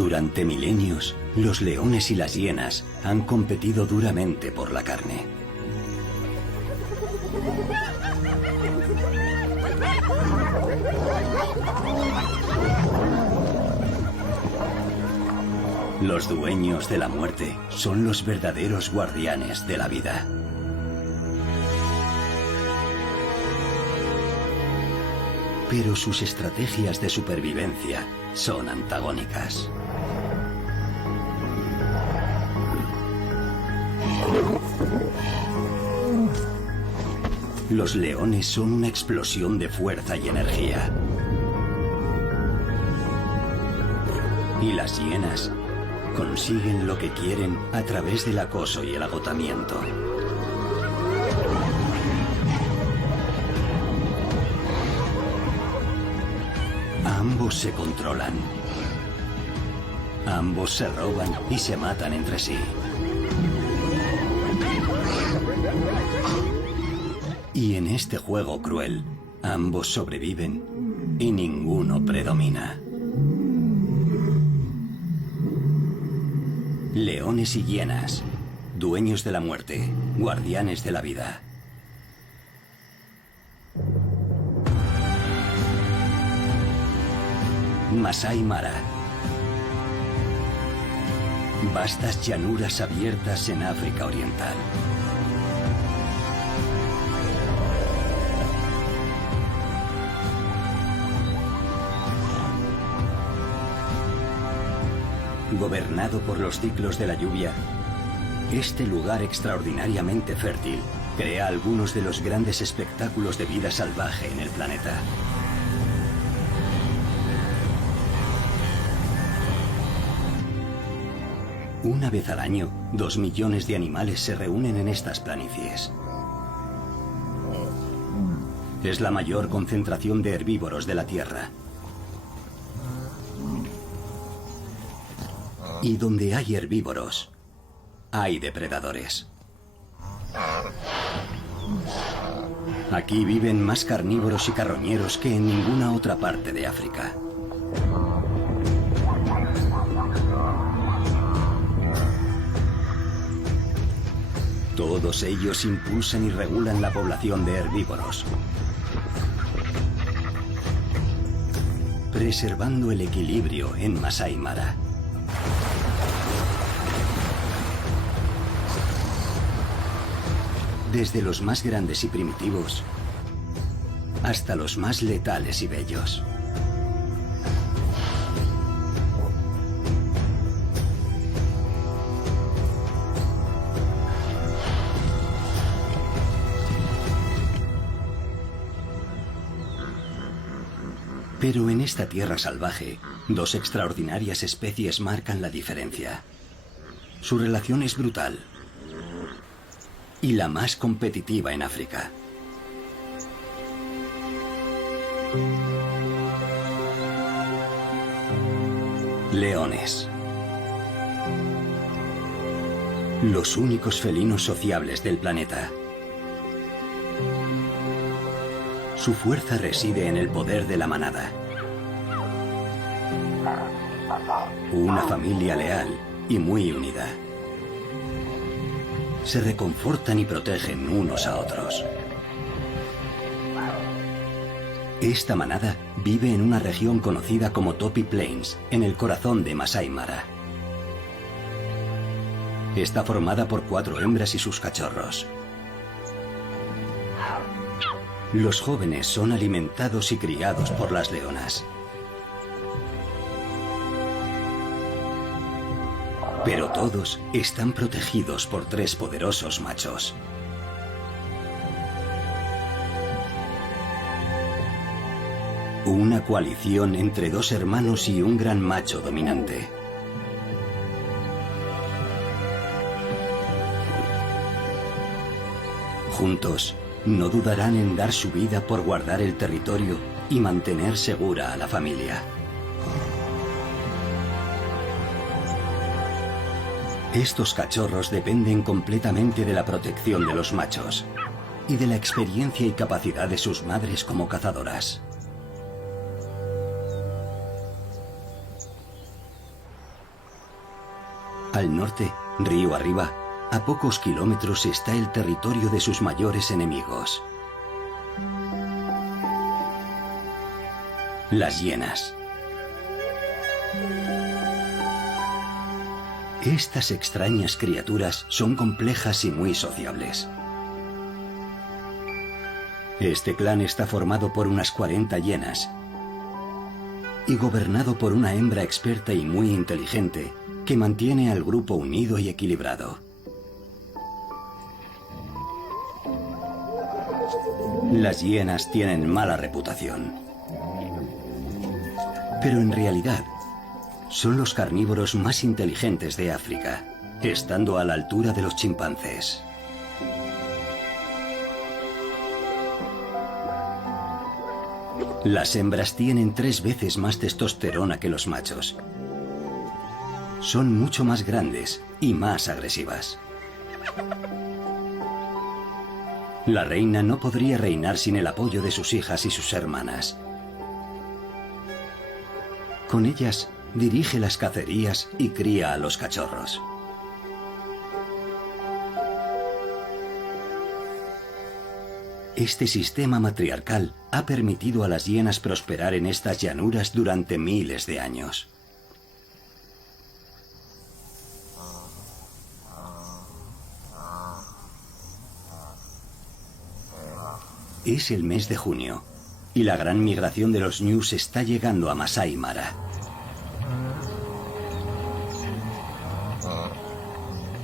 Durante milenios, los leones y las hienas han competido duramente por la carne. Los dueños de la muerte son los verdaderos guardianes de la vida. Pero sus estrategias de supervivencia son antagónicas. Los leones son una explosión de fuerza y energía. Y las hienas consiguen lo que quieren a través del acoso y el agotamiento. Ambos se controlan. Ambos se roban y se matan entre sí. Y en este juego cruel, ambos sobreviven y ninguno predomina. Leones y hienas, dueños de la muerte, guardianes de la vida. Masai Mara. Vastas llanuras abiertas en África Oriental. Gobernado por los ciclos de la lluvia, este lugar extraordinariamente fértil crea algunos de los grandes espectáculos de vida salvaje en el planeta. Una vez al año, 2 millones de animales se reúnen en estas planicies. Es la mayor concentración de herbívoros de la Tierra. Y donde hay herbívoros, hay depredadores. Aquí viven más carnívoros y carroñeros que en ninguna otra parte de África. Todos ellos impulsan y regulan la población de herbívoros, preservando el equilibrio en Masai Mara. Desde los más grandes y primitivos hasta los más letales y bellos. Pero en esta tierra salvaje, dos extraordinarias especies marcan la diferencia. Su relación es brutal y la más competitiva en África. Leones. Los únicos felinos sociables del planeta. Su fuerza reside en el poder de la manada. Una familia leal y muy unida. Se reconfortan y protegen unos a otros. Esta manada vive en una región conocida como Topi Plains, en el corazón de Masai Mara. Está formada por 4 hembras y sus cachorros. Los jóvenes son alimentados y criados por las leonas. Pero todos están protegidos por 3 poderosos machos. Una coalición entre 2 hermanos y un gran macho dominante. Juntos, no dudarán en dar su vida por guardar el territorio y mantener segura a la familia. Estos cachorros dependen completamente de la protección de los machos y de la experiencia y capacidad de sus madres como cazadoras. Al norte, río arriba, a pocos kilómetros está el territorio de sus mayores enemigos. Las hienas. Estas extrañas criaturas son complejas y muy sociables. Este clan está formado por unas 40 hienas y gobernado por una hembra experta y muy inteligente que mantiene al grupo unido y equilibrado. Las hienas tienen mala reputación, pero en realidad son los carnívoros más inteligentes de África, estando a la altura de los chimpancés. Las hembras tienen 3 veces más testosterona que los machos. Son mucho más grandes y más agresivas. La reina no podría reinar sin el apoyo de sus hijas y sus hermanas. Con ellas dirige las cacerías y cría a los cachorros. Este sistema matriarcal ha permitido a las hienas prosperar en estas llanuras durante miles de años. Es el mes de junio y la gran migración de los ñus está llegando a Masai Mara.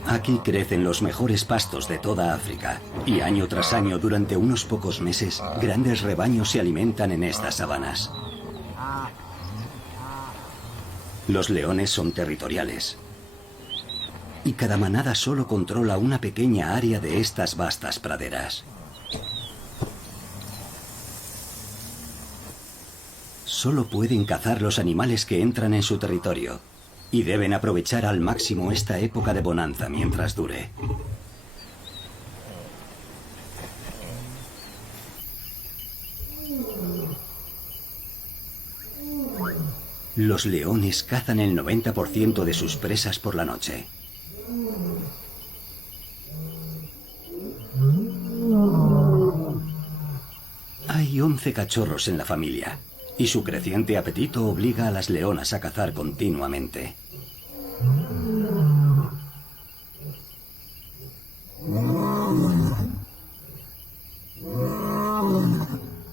Aquí crecen los mejores pastos de toda África y año tras año durante unos pocos meses grandes rebaños se alimentan en estas sabanas. Los leones son territoriales y cada manada solo controla una pequeña área de estas vastas praderas. Solo pueden cazar los animales que entran en su territorio y deben aprovechar al máximo esta época de bonanza mientras dure. Los leones cazan el 90% de sus presas por la noche. Hay 11 cachorros en la familia y su creciente apetito obliga a las leonas a cazar continuamente.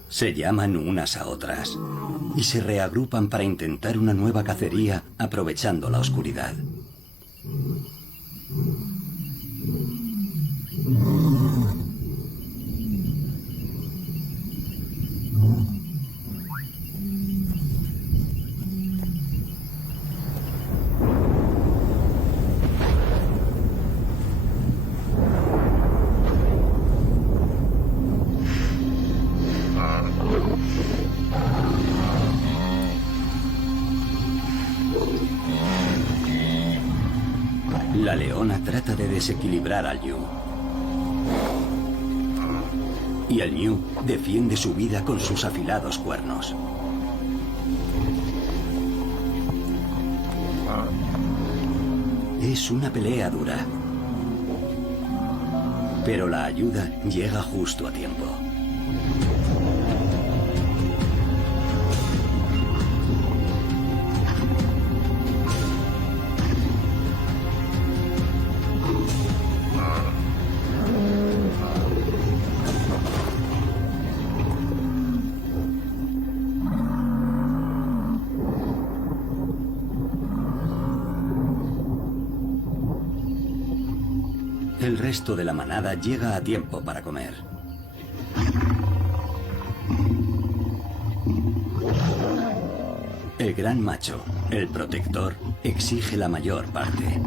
Se llaman unas a otras y se reagrupan para intentar una nueva cacería aprovechando la oscuridad. La leona trata de desequilibrar al ñu. Y el ñu defiende su vida con sus afilados cuernos. Es una pelea dura, pero la ayuda llega justo a tiempo. El resto de la manada llega a tiempo para comer. El gran macho, el protector, exige la mayor parte.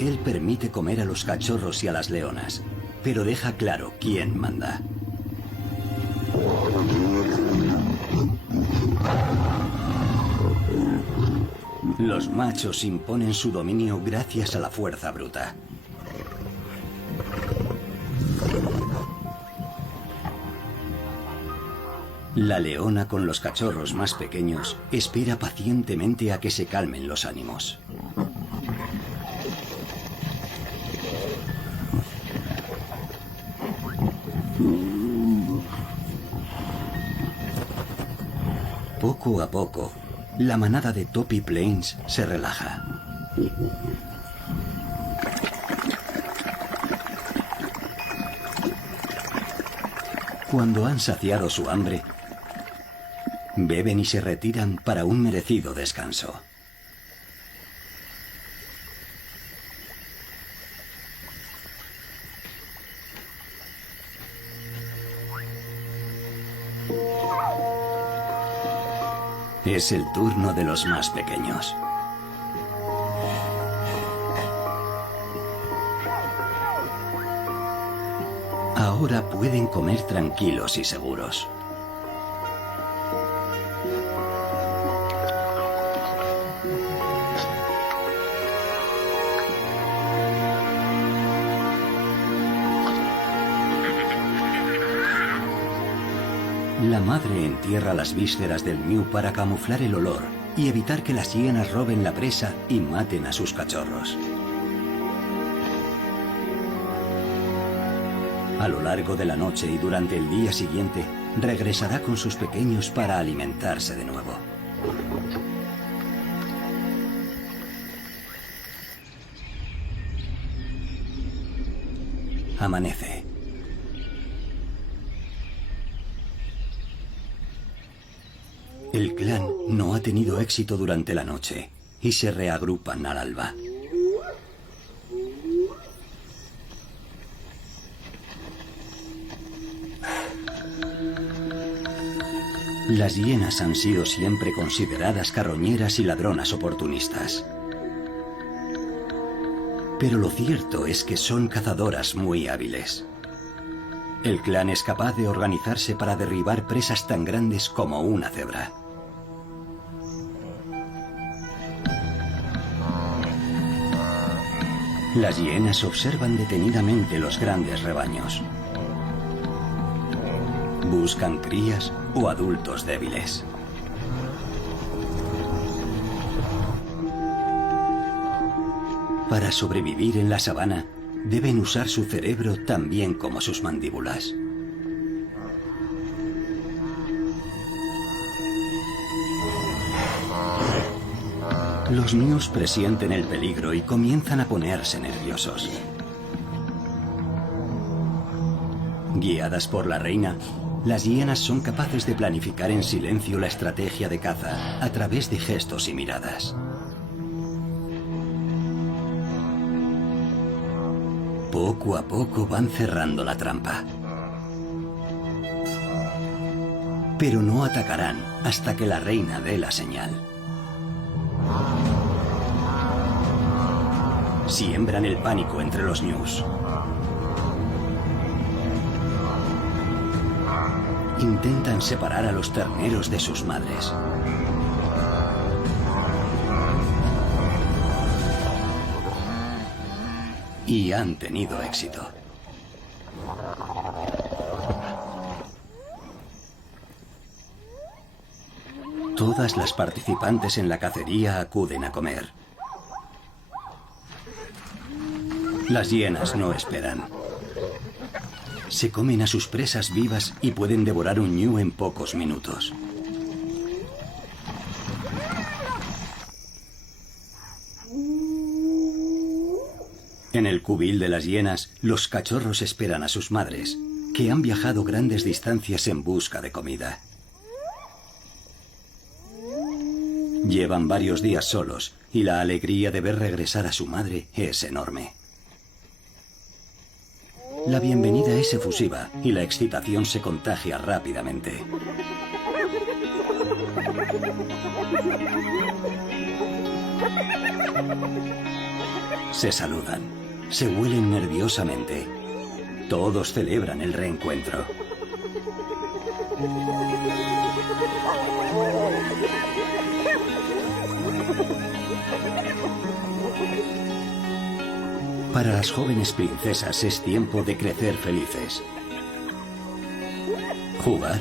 Él permite comer a los cachorros y a las leonas, pero deja claro quién manda. Los machos imponen su dominio gracias a la fuerza bruta. La leona con los cachorros más pequeños espera pacientemente a que se calmen los ánimos. Poco a poco, la manada de Toppy Plains se relaja. Cuando han saciado su hambre, beben y se retiran para un merecido descanso. Es el turno de los más pequeños. Ahora pueden comer tranquilos y seguros. La madre entierra las vísceras del ñu para camuflar el olor y evitar que las hienas roben la presa y maten a sus cachorros. A lo largo de la noche y durante el día siguiente, regresará con sus pequeños para alimentarse de nuevo. Amanece. El clan no ha tenido éxito durante la noche y se reagrupan al alba. Las hienas han sido siempre consideradas carroñeras y ladronas oportunistas. Pero lo cierto es que son cazadoras muy hábiles. El clan es capaz de organizarse para derribar presas tan grandes como una cebra. Las hienas observan detenidamente los grandes rebaños. Buscan crías o adultos débiles. Para sobrevivir en la sabana, deben usar su cerebro tan bien como sus mandíbulas. Los ñus presienten el peligro y comienzan a ponerse nerviosos. Guiadas por la reina, las hienas son capaces de planificar en silencio la estrategia de caza a través de gestos y miradas. Poco a poco van cerrando la trampa. Pero no atacarán hasta que la reina dé la señal. Siembran el pánico entre los ñus. Intentan separar a los terneros de sus madres. Y han tenido éxito. Todas las participantes en la cacería acuden a comer. Las hienas no esperan. Se comen a sus presas vivas y pueden devorar un ñu en pocos minutos. En el cubil de las hienas, los cachorros esperan a sus madres, que han viajado grandes distancias en busca de comida. Llevan varios días solos y la alegría de ver regresar a su madre es enorme. La bienvenida es efusiva y la excitación se contagia rápidamente. Se saludan, se huelen nerviosamente. Todos celebran el reencuentro. Para las jóvenes princesas es tiempo de crecer felices. Jugar,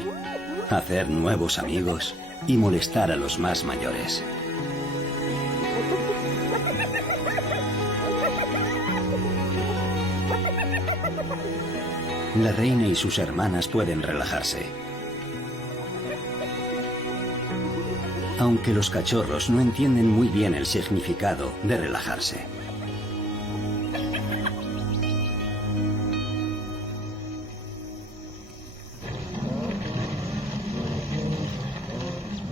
hacer nuevos amigos y molestar a los más mayores. La reina y sus hermanas pueden relajarse. Aunque los cachorros no entienden muy bien el significado de relajarse.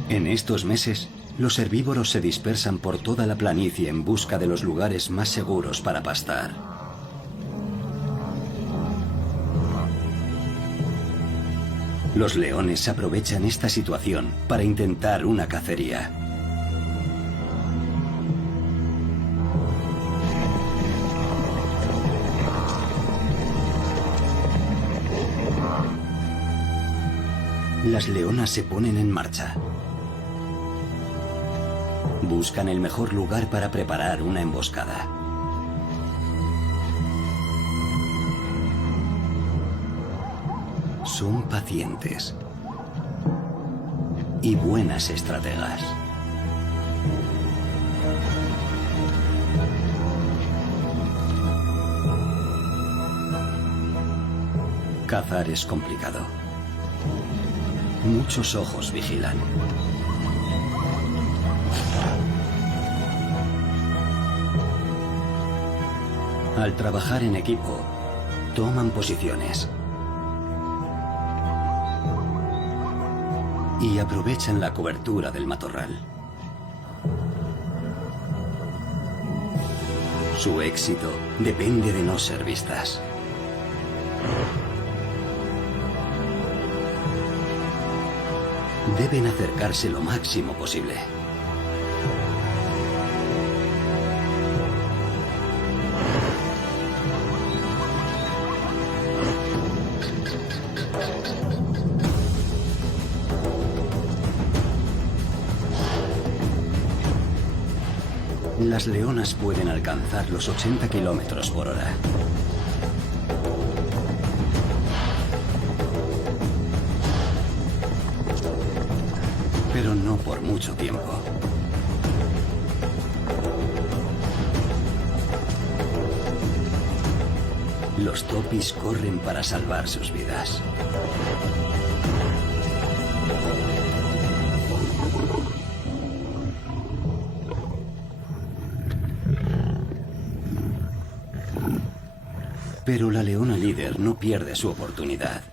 En estos meses, los herbívoros se dispersan por toda la planicie en busca de los lugares más seguros para pastar. Los leones aprovechan esta situación para intentar una cacería. Las leonas se ponen en marcha. Buscan el mejor lugar para preparar una emboscada. Son pacientes y buenas estrategas. Cazar es complicado. Muchos ojos vigilan. Al trabajar en equipo, toman posiciones. Y aprovechan la cobertura del matorral. Su éxito depende de no ser vistas. Deben acercarse lo máximo posible. Las leonas pueden alcanzar los 80 kilómetros por hora. Pero no por mucho tiempo. Los topis corren para salvar sus vidas. Pero la leona líder no pierde su oportunidad.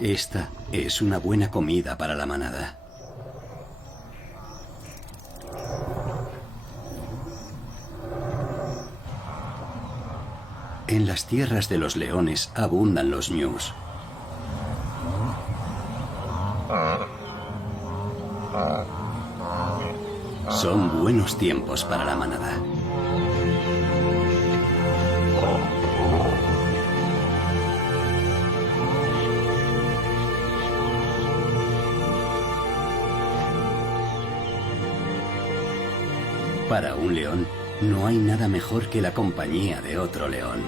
Esta es una buena comida para la manada. En las tierras de los leones abundan los ñus. Son buenos tiempos para la manada. Para un león, no hay nada mejor que la compañía de otro león.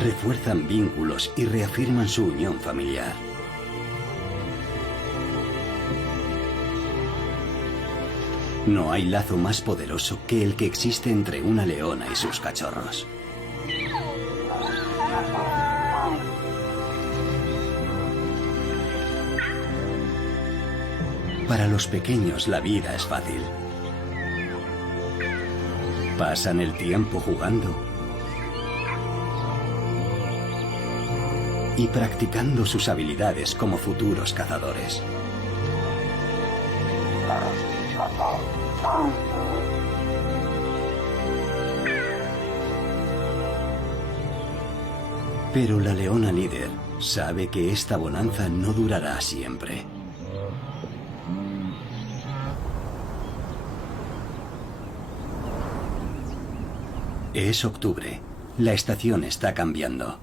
Refuerzan vínculos y reafirman su unión familiar. No hay lazo más poderoso que el que existe entre una leona y sus cachorros. Para los pequeños la vida es fácil. Pasan el tiempo jugando y practicando sus habilidades como futuros cazadores. Pero la leona líder sabe que esta bonanza no durará siempre. Es octubre. La estación está cambiando.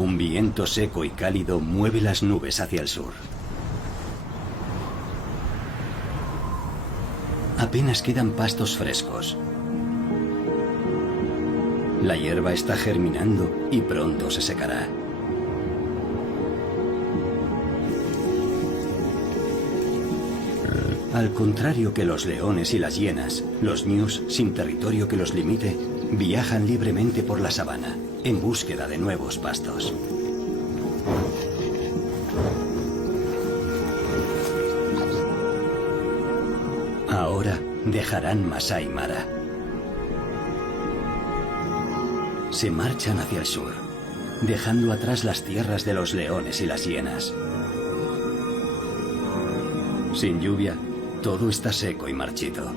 Un viento seco y cálido mueve las nubes hacia el sur. Apenas quedan pastos frescos. La hierba está germinando y pronto se secará. Al contrario que los leones y las hienas, los ñus, sin territorio que los limite, viajan libremente por la sabana, en búsqueda de nuevos pastos. Ahora dejarán Masai Mara. Se marchan hacia el sur, dejando atrás las tierras de los leones y las hienas. Sin lluvia, todo está seco y marchito.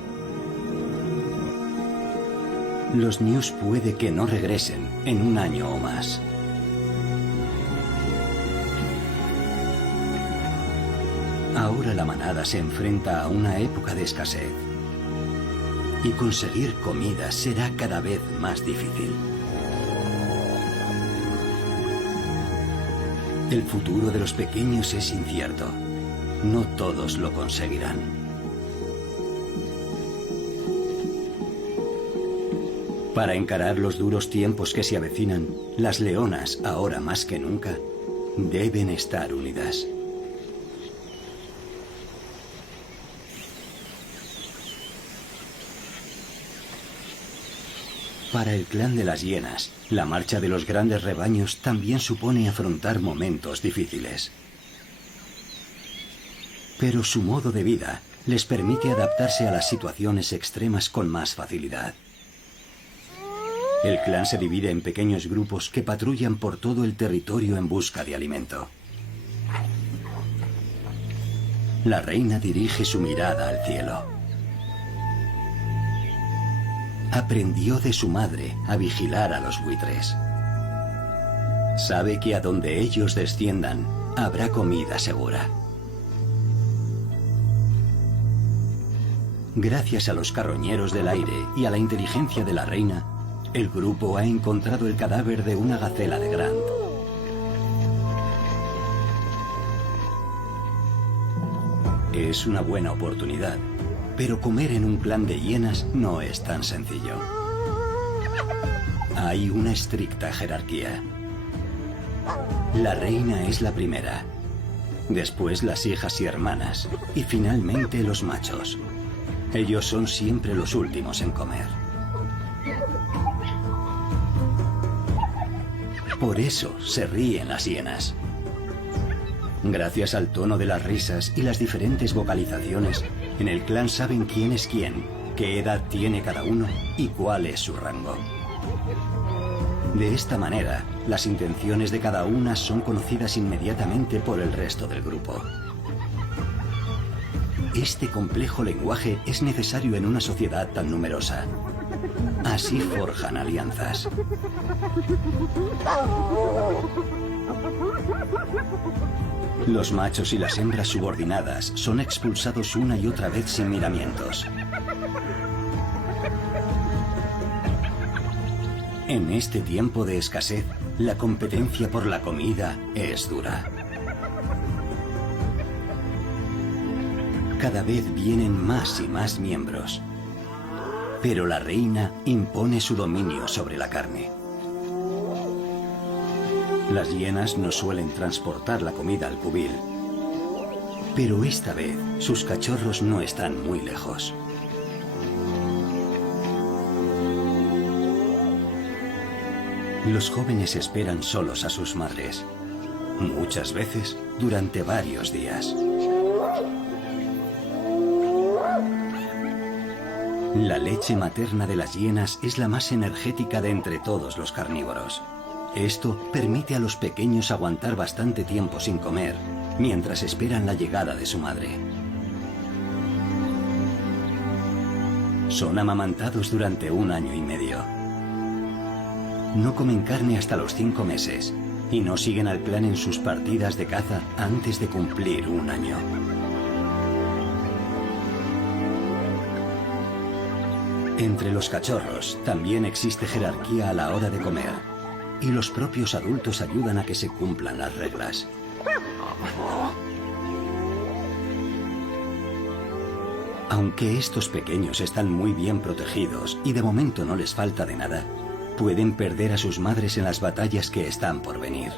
Los ñus puede que no regresen en un año o más. Ahora la manada se enfrenta a una época de escasez. Y conseguir comida será cada vez más difícil. El futuro de los pequeños es incierto. No todos lo conseguirán. Para encarar los duros tiempos que se avecinan, las leonas, ahora más que nunca, deben estar unidas. Para el clan de las hienas, la marcha de los grandes rebaños también supone afrontar momentos difíciles. Pero su modo de vida les permite adaptarse a las situaciones extremas con más facilidad. El clan se divide en pequeños grupos que patrullan por todo el territorio en busca de alimento. La reina dirige su mirada al cielo. Aprendió de su madre a vigilar a los buitres. Sabe que a donde ellos desciendan, habrá comida segura. Gracias a los carroñeros del aire y a la inteligencia de la reina, el grupo ha encontrado el cadáver de una gacela de Grant. Es una buena oportunidad, pero comer en un clan de hienas no es tan sencillo. Hay una estricta jerarquía. La reina es la primera, después las hijas y hermanas, y finalmente los machos. Ellos son siempre los últimos en comer. Por eso se ríen las hienas. Gracias al tono de las risas y las diferentes vocalizaciones, en el clan saben quién es quién, qué edad tiene cada uno y cuál es su rango. De esta manera, las intenciones de cada una son conocidas inmediatamente por el resto del grupo. Este complejo lenguaje es necesario en una sociedad tan numerosa. Así forjan alianzas. Los machos y las hembras subordinadas son expulsados una y otra vez sin miramientos. En este tiempo de escasez, la competencia por la comida es dura. Cada vez vienen más y más miembros. Pero la reina impone su dominio sobre la carne. Las hienas no suelen transportar la comida al cubil. Pero esta vez, sus cachorros no están muy lejos. Los jóvenes esperan solos a sus madres, muchas veces durante varios días. La leche materna de las hienas es la más energética de entre todos los carnívoros. Esto permite a los pequeños aguantar bastante tiempo sin comer, mientras esperan la llegada de su madre. Son amamantados durante 1 año y medio. No comen carne hasta los 5 meses y no siguen al clan en sus partidas de caza antes de cumplir 1 año. Entre los cachorros también existe jerarquía a la hora de comer, y los propios adultos ayudan a que se cumplan las reglas. Aunque estos pequeños están muy bien protegidos y de momento no les falta de nada, pueden perder a sus madres en las batallas que están por venir.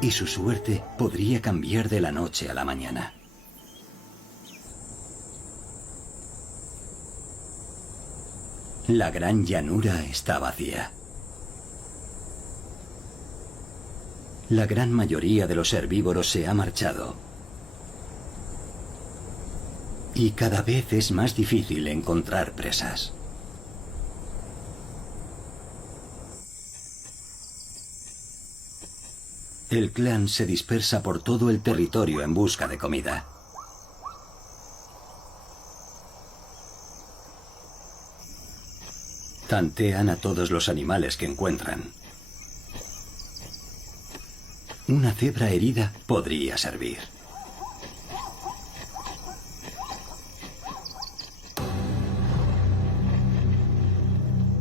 Y su suerte podría cambiar de la noche a la mañana. La gran llanura está vacía. La gran mayoría de los herbívoros se ha marchado. Y cada vez es más difícil encontrar presas. El clan se dispersa por todo el territorio en busca de comida. Tantean a todos los animales que encuentran. Una cebra herida podría servir.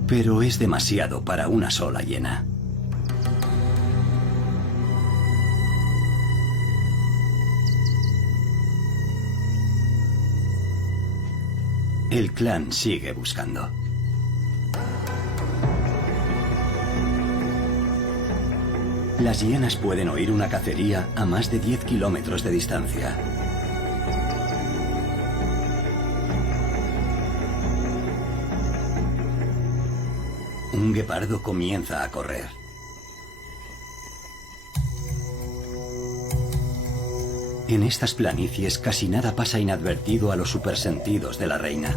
Pero es demasiado para una sola hiena. El clan sigue buscando. Las hienas pueden oír una cacería a más de 10 kilómetros de distancia. Un guepardo comienza a correr. En estas planicies casi nada pasa inadvertido a los supersentidos de la reina.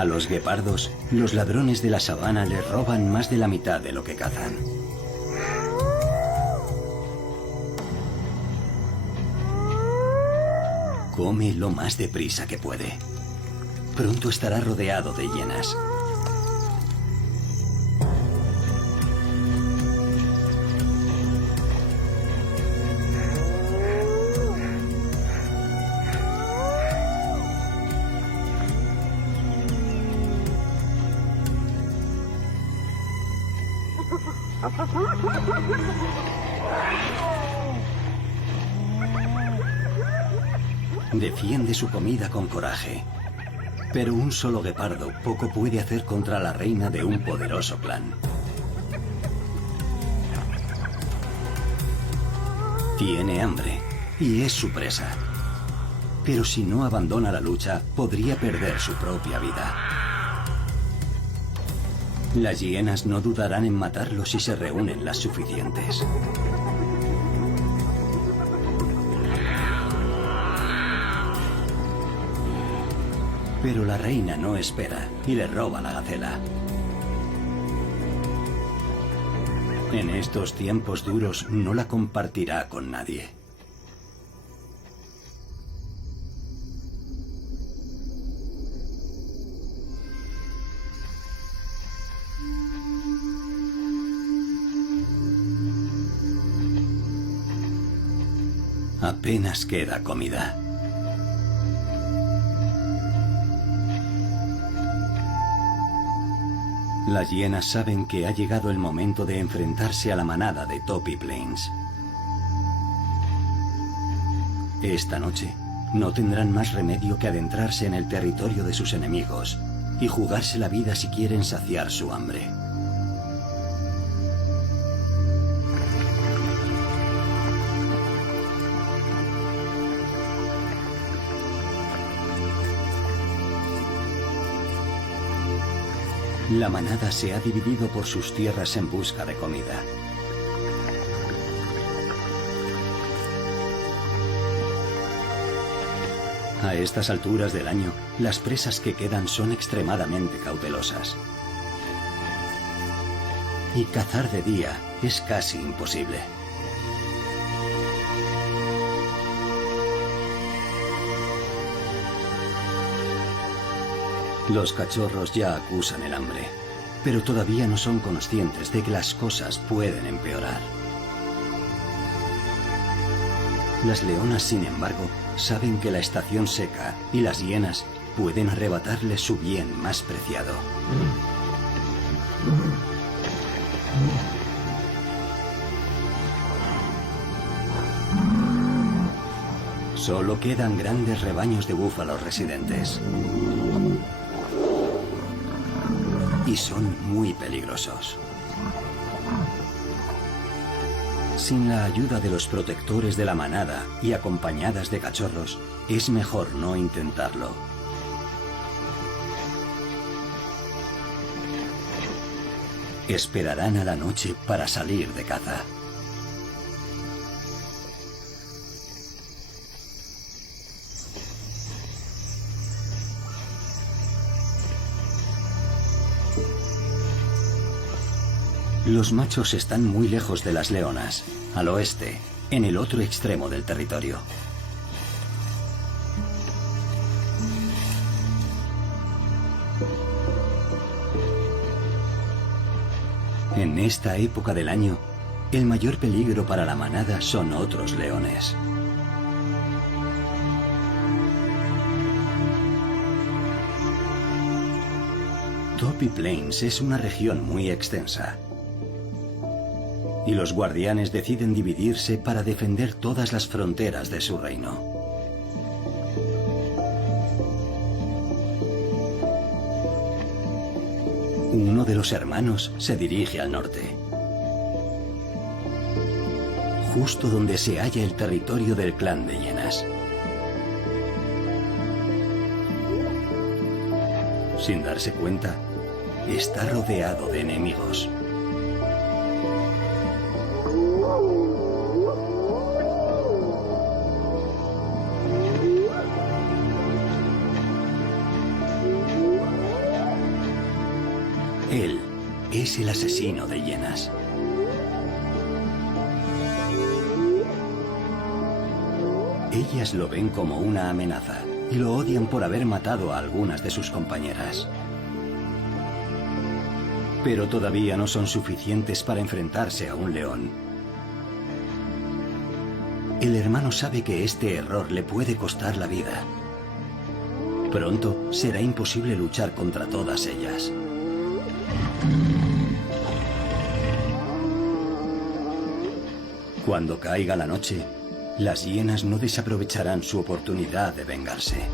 A los guepardos, los ladrones de la sabana les roban más de la mitad de lo que cazan. Come lo más deprisa que puede. Pronto estará rodeado de hienas. Defiende su comida con coraje, pero un solo guepardo poco puede hacer contra la reina de un poderoso clan. Tiene hambre y es su presa, pero si no abandona la lucha, podría perder su propia vida. Las hienas no dudarán en matarlo si se reúnen las suficientes. Pero la reina no espera y le roba la gacela. En estos tiempos duros no la compartirá con nadie. Apenas queda comida. Las hienas saben que ha llegado el momento de enfrentarse a la manada de Topi Plains. Esta noche no tendrán más remedio que adentrarse en el territorio de sus enemigos y jugarse la vida si quieren saciar su hambre. La manada se ha dividido por sus tierras en busca de comida. A estas alturas del año, las presas que quedan son extremadamente cautelosas. Y cazar de día es casi imposible. Los cachorros ya acusan el hambre, pero todavía no son conscientes de que las cosas pueden empeorar. Las leonas, sin embargo, saben que la estación seca y las hienas pueden arrebatarle su bien más preciado. Solo quedan grandes rebaños de búfalos residentes. Y son muy peligrosos. Sin la ayuda de los protectores de la manada y acompañadas de cachorros, es mejor no intentarlo. Esperarán a la noche para salir de caza. Los machos están muy lejos de las leonas, al oeste, en el otro extremo del territorio. En esta época del año, el mayor peligro para la manada son otros leones. Topi Plains es una región muy extensa. Y los guardianes deciden dividirse para defender todas las fronteras de su reino. Uno de los hermanos se dirige al norte, justo donde se halla el territorio del clan de hienas. Sin darse cuenta, está rodeado de enemigos. Él es el asesino de hienas. Ellas lo ven como una amenaza y lo odian por haber matado a algunas de sus compañeras. Pero todavía no son suficientes para enfrentarse a un león. El hermano sabe que este error le puede costar la vida. Pronto será imposible luchar contra todas ellas. Cuando caiga la noche, las hienas no desaprovecharán su oportunidad de vengarse.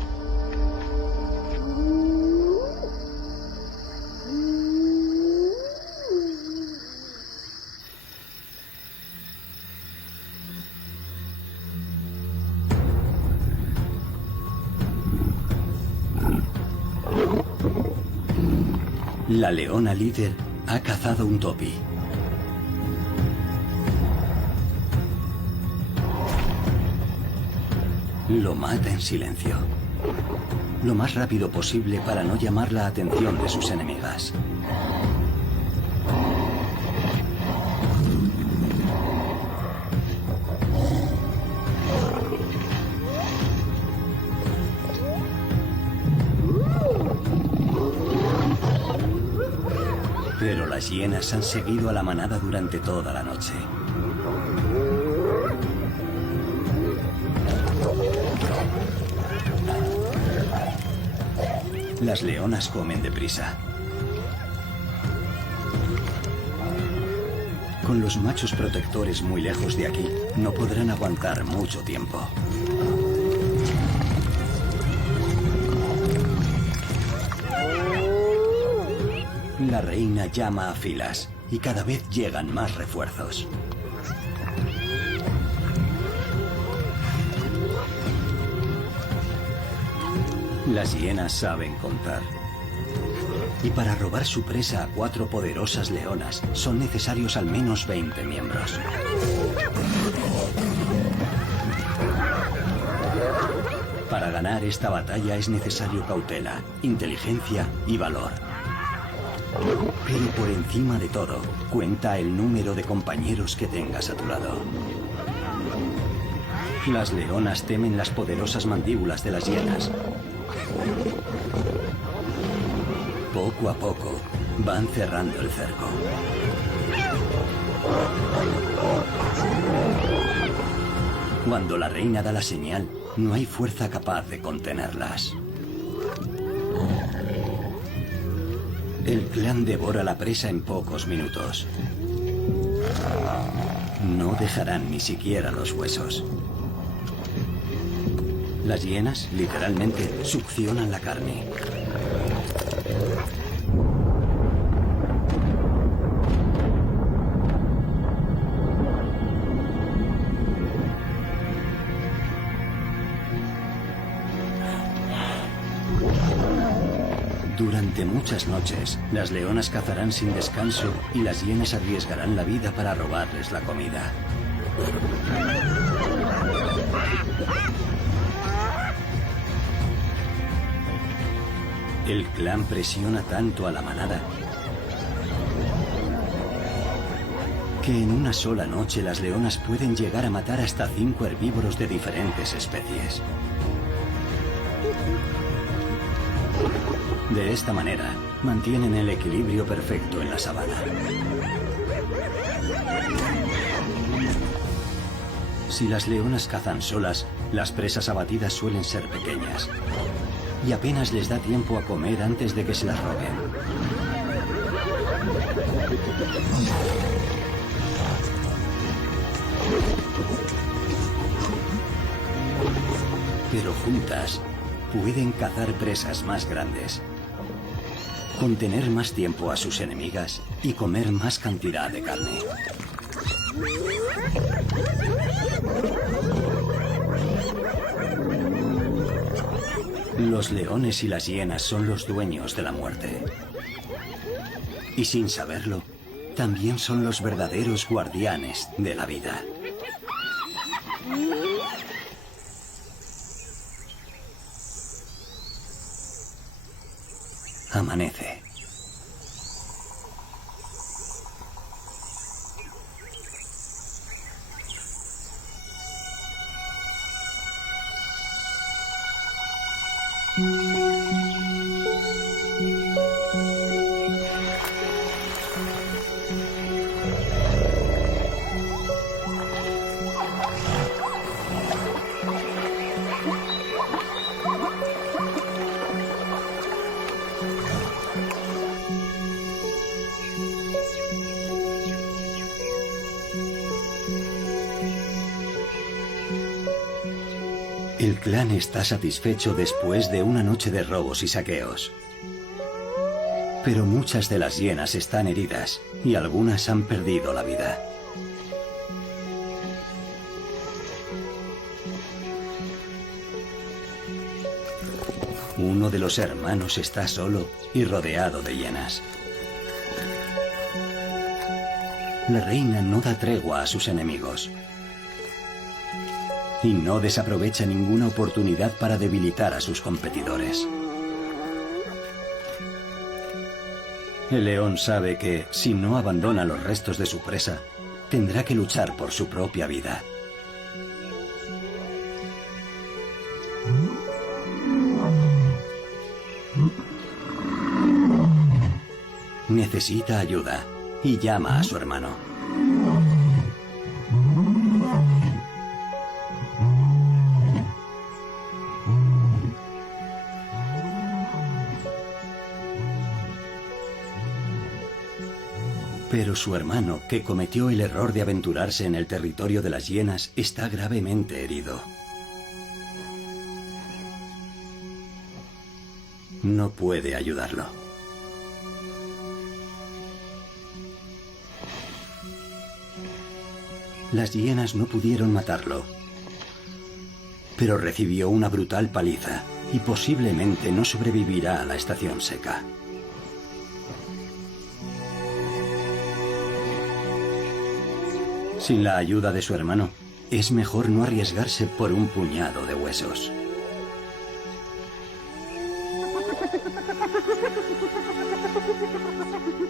La leona líder ha cazado un topi. Lo mata en silencio, lo más rápido posible para no llamar la atención de sus enemigas. Pero las hienas han seguido a la manada durante toda la noche. Las leonas comen deprisa. Con los machos protectores muy lejos de aquí, no podrán aguantar mucho tiempo. La reina llama a filas y cada vez llegan más refuerzos. Las hienas saben contar. Y para robar su presa a 4 poderosas leonas son necesarios al menos 20 miembros. Para ganar esta batalla es necesario cautela, inteligencia y valor. Pero por encima de todo, cuenta el número de compañeros que tengas a tu lado. Las leonas temen las poderosas mandíbulas de las hienas. Poco a poco, van cerrando el cerco. Cuando la reina da la señal, no hay fuerza capaz de contenerlas. El clan devora la presa en pocos minutos. No dejarán ni siquiera los huesos. Las hienas, literalmente, succionan la carne. Durante muchas noches, las leonas cazarán sin descanso y las hienas arriesgarán la vida para robarles la comida. El clan presiona tanto a la manada que en una sola noche las leonas pueden llegar a matar hasta 5 herbívoros de diferentes especies. De esta manera, mantienen el equilibrio perfecto en la sabana. Si las leonas cazan solas, las presas abatidas suelen ser pequeñas y apenas les da tiempo a comer antes de que se las roben. Pero juntas pueden cazar presas más grandes, contener más tiempo a sus enemigas y comer más cantidad de carne. Los leones y las hienas son los dueños de la muerte. Y sin saberlo, también son los verdaderos guardianes de la vida. Amanece. El clan está satisfecho después de una noche de robos y saqueos. Pero muchas de las hienas están heridas y algunas han perdido la vida. Uno de los hermanos está solo y rodeado de hienas. La reina no da tregua a sus enemigos y no desaprovecha ninguna oportunidad para debilitar a sus competidores. El león sabe que, si no abandona los restos de su presa, tendrá que luchar por su propia vida. Necesita ayuda y llama a su hermano. Pero su hermano, que cometió el error de aventurarse en el territorio de las hienas, está gravemente herido. No puede ayudarlo. Las hienas no pudieron matarlo, pero recibió una brutal paliza y posiblemente no sobrevivirá a la estación seca. Sin la ayuda de su hermano, es mejor no arriesgarse por un puñado de huesos.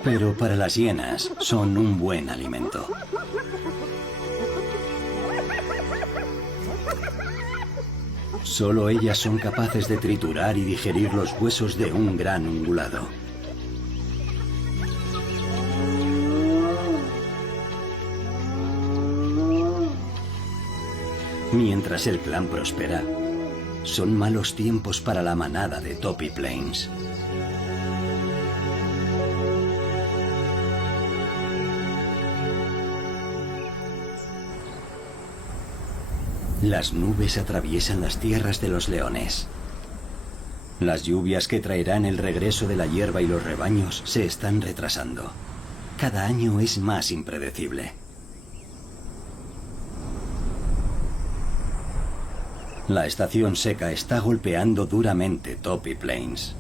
Pero para las hienas son un buen alimento. Solo ellas son capaces de triturar y digerir los huesos de un gran ungulado. Mientras el clan prospera, Son malos tiempos para la manada de Toppy Plains. Las nubes atraviesan las tierras de los leones. Las lluvias que traerán el regreso de la hierba y los rebaños se están retrasando. Cada año es más impredecible. La estación seca está golpeando duramente Toppy Plains.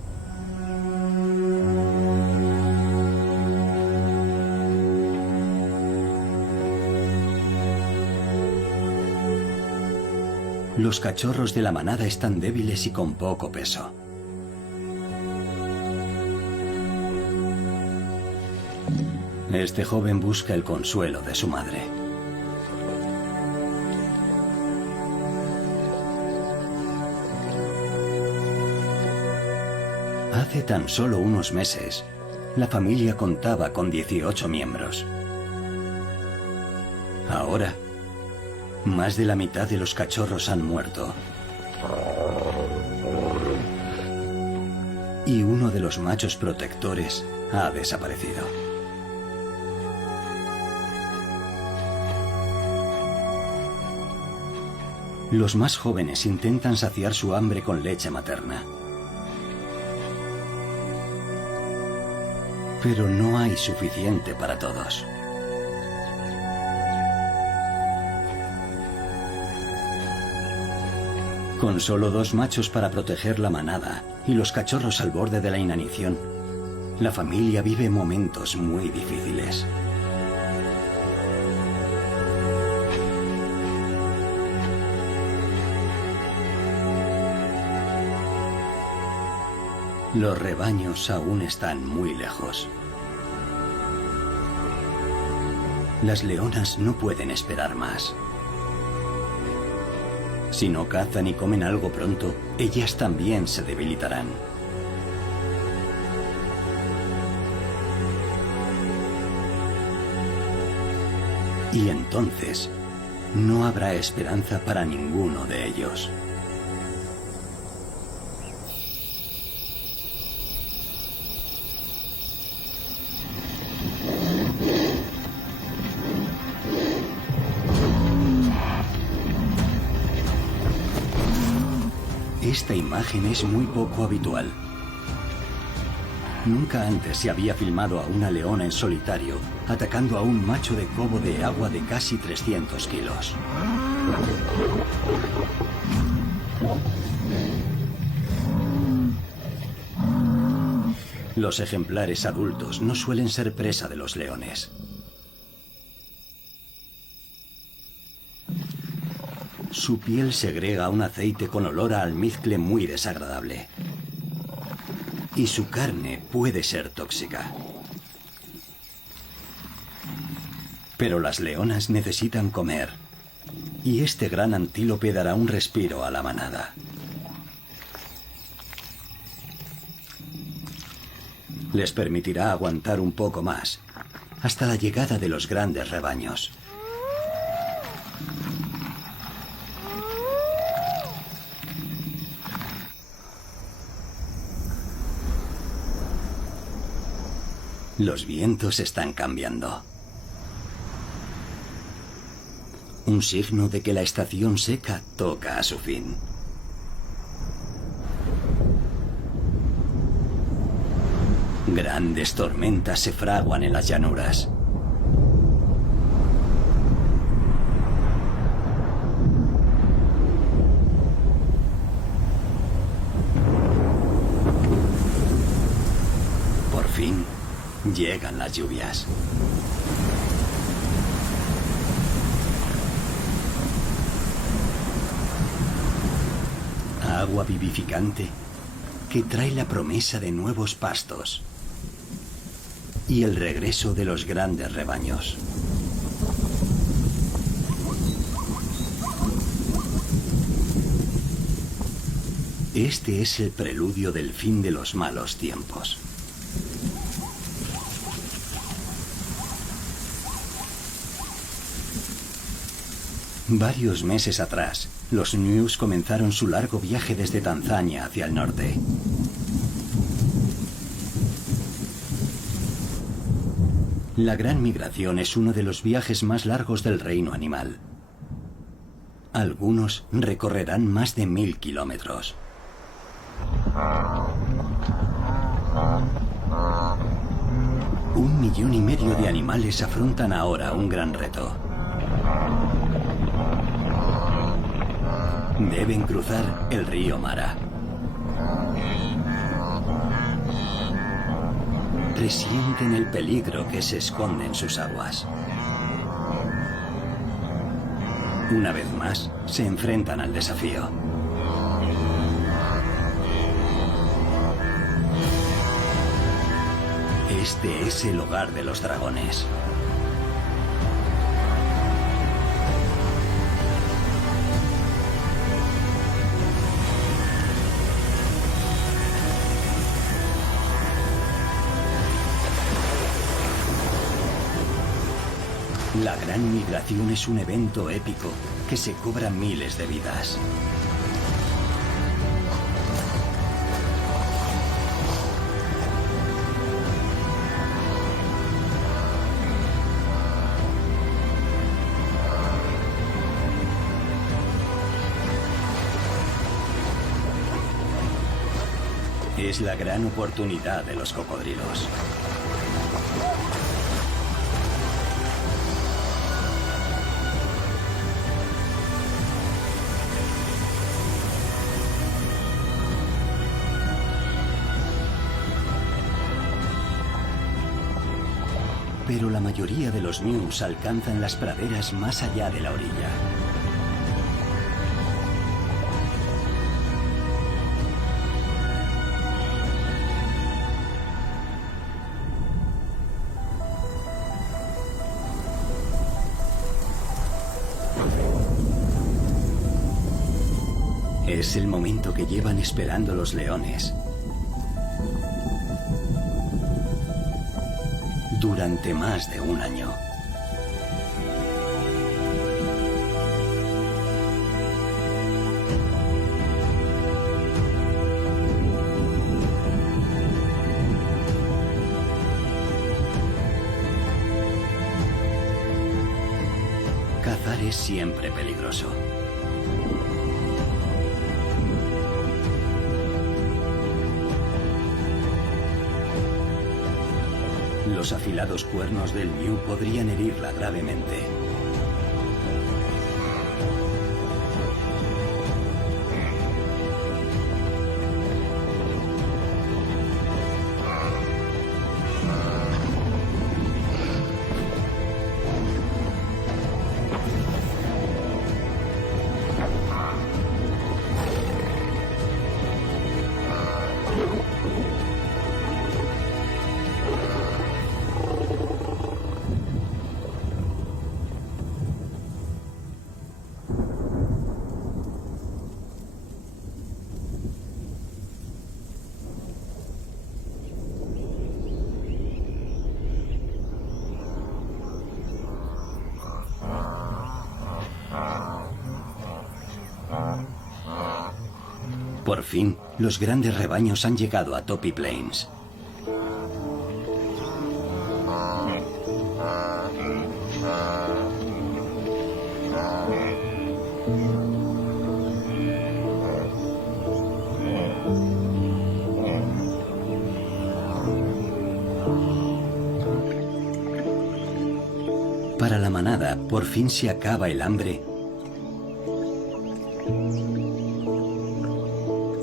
Los cachorros de la manada están débiles y con poco peso. Este joven busca el consuelo de su madre. Hace tan solo unos meses, la familia contaba con 18 miembros. Ahora, más de la mitad de los cachorros han muerto. Y uno de los machos protectores ha desaparecido. Los más jóvenes intentan saciar su hambre con leche materna. Pero no hay suficiente para todos. Con solo 2 machos para proteger la manada y los cachorros al borde de la inanición, la familia vive momentos muy difíciles. Los rebaños aún están muy lejos. Las leonas no pueden esperar más. Si no cazan y comen algo pronto, ellas también se debilitarán. Y entonces, no habrá esperanza para ninguno de ellos. Esta imagen es muy poco habitual. Nunca antes se había filmado a una leona en solitario atacando a un macho de cobo de agua de casi 300 kilos. Los ejemplares adultos no suelen ser presa de los leones. Su piel segrega un aceite con olor a almizcle muy desagradable. Y su carne puede ser tóxica. Pero las leonas necesitan comer. Y este gran antílope dará un respiro a la manada. Les permitirá aguantar un poco más, hasta la llegada de los grandes rebaños. Los vientos están cambiando. Un signo de que la estación seca toca a su fin. Grandes tormentas se fraguan en las llanuras. Por fin, llegan las lluvias. Agua vivificante que trae la promesa de nuevos pastos y el regreso de los grandes rebaños. Este es el preludio del fin de los malos tiempos. Varios meses atrás, los ñus comenzaron su largo viaje desde Tanzania hacia el norte. La Gran Migración es uno de los viajes más largos del reino animal. Algunos recorrerán más de 1000 kilómetros. Un 1,5 millones de animales afrontan ahora un gran reto. Deben cruzar el río Mara. Presienten el peligro que se esconde en sus aguas. Una vez más, se enfrentan al desafío. Este es el hogar de los dragones. La Gran Migración es un evento épico que se cobra miles de vidas. Es la gran oportunidad de los cocodrilos. Pero la mayoría de los ñus alcanzan las praderas más allá de la orilla. Es el momento que llevan esperando los leones. Durante más de un año. Cazar es siempre peligroso. Los afilados cuernos del ñu podrían herirla gravemente. Por fin, los grandes rebaños han llegado a Topi Plains. Para la manada, por fin se acaba el hambre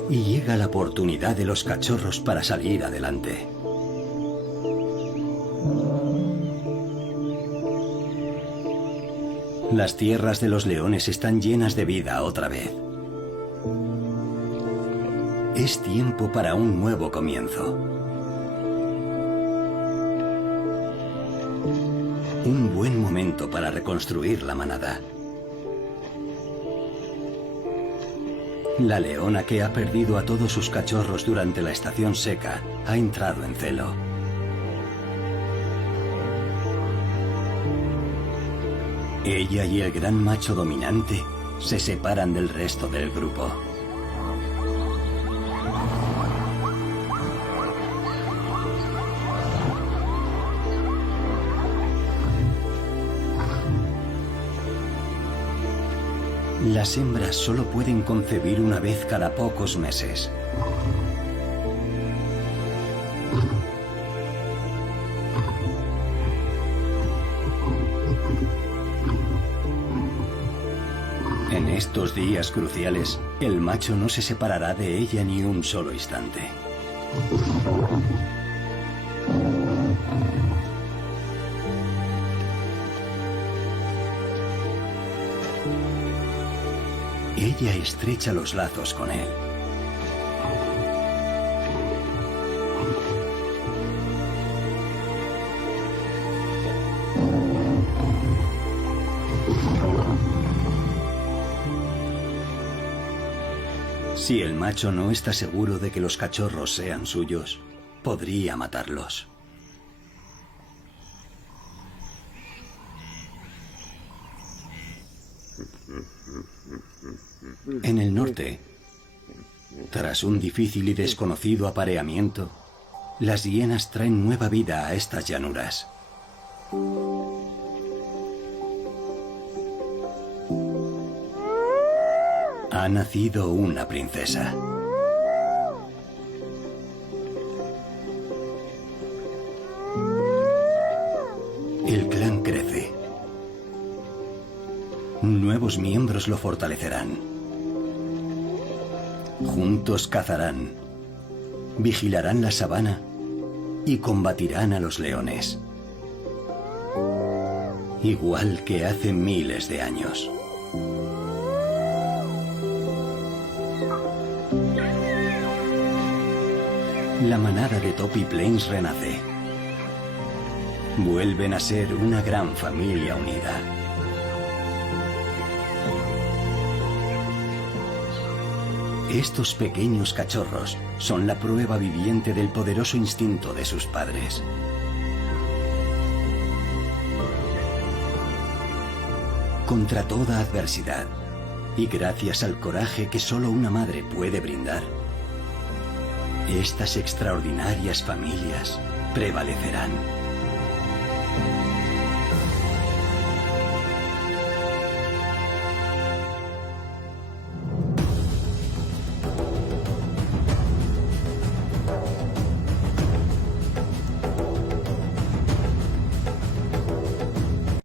y llega la oportunidad de los cachorros para salir adelante. Las tierras de los leones están llenas de vida otra vez. Es tiempo para un nuevo comienzo. Un buen momento para reconstruir la manada. La leona, que ha perdido a todos sus cachorros durante la estación seca, ha entrado en celo. Ella y el gran macho dominante se separan del resto del grupo. Las hembras solo pueden concebir una vez cada pocos meses. En estos días cruciales, el macho no se separará de ella ni un solo instante. Ella estrecha los lazos con él. Si el macho no está seguro de que los cachorros sean suyos, podría matarlos. En el norte, tras un difícil y desconocido apareamiento, las hienas traen nueva vida a estas llanuras. Ha nacido una princesa. El clan crece. Nuevos miembros lo fortalecerán. Juntos cazarán, vigilarán la sabana y combatirán a los leones. Igual que hace miles de años. La manada de Topi Plains renace. Vuelven a ser una gran familia unida. Estos pequeños cachorros son la prueba viviente del poderoso instinto de sus padres. Contra toda adversidad, y gracias al coraje que solo una madre puede brindar, estas extraordinarias familias prevalecerán.